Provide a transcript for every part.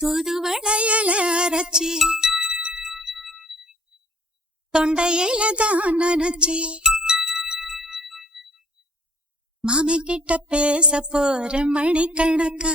தூதுவளையல அரைச்சி தொண்டையில தான் நினைச்சி மாமி கிட்ட பேச போற மணிக்கணக்கா.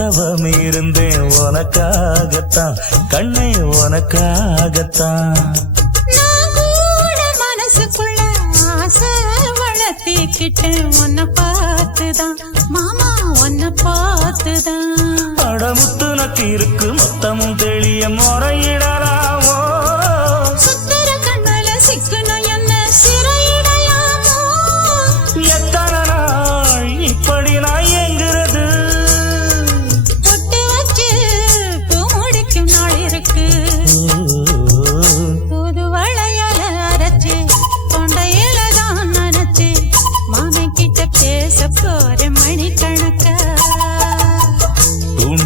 தவம் இருந்தேன் உனக்காகத்தான். கண்ணே உனக்காகத்தான். மனசுக்குள்ள ஆசை வளர்த்திக்கிட்டேன். உன்னை பார்த்துதான் மாமா உன்னை பார்த்துதான். படமுத்து நக்கு இருக்கு மொத்தமும் தெளிய முறையிடலாமோ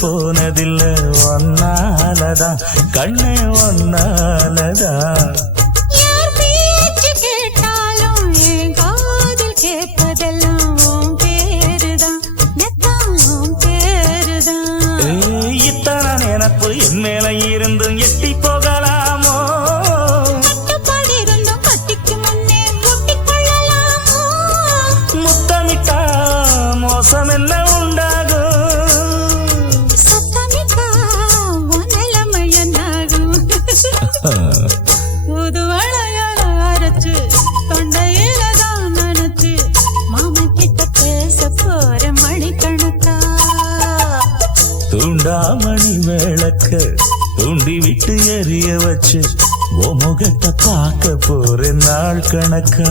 போனதில்லை ஒன்னாலதான். கண்ணே ஒன்னாலதான். அரைச்சு தொண்டையில தான் நினைச்சு மாமன் கிட்ட பேச போற மணிக்கணக்கா தூண்டாமணி விளக்க தூண்டி விட்டு எரிய வச்சு ஓ முகத்தை பார்க்க போற நாள் கணக்கா?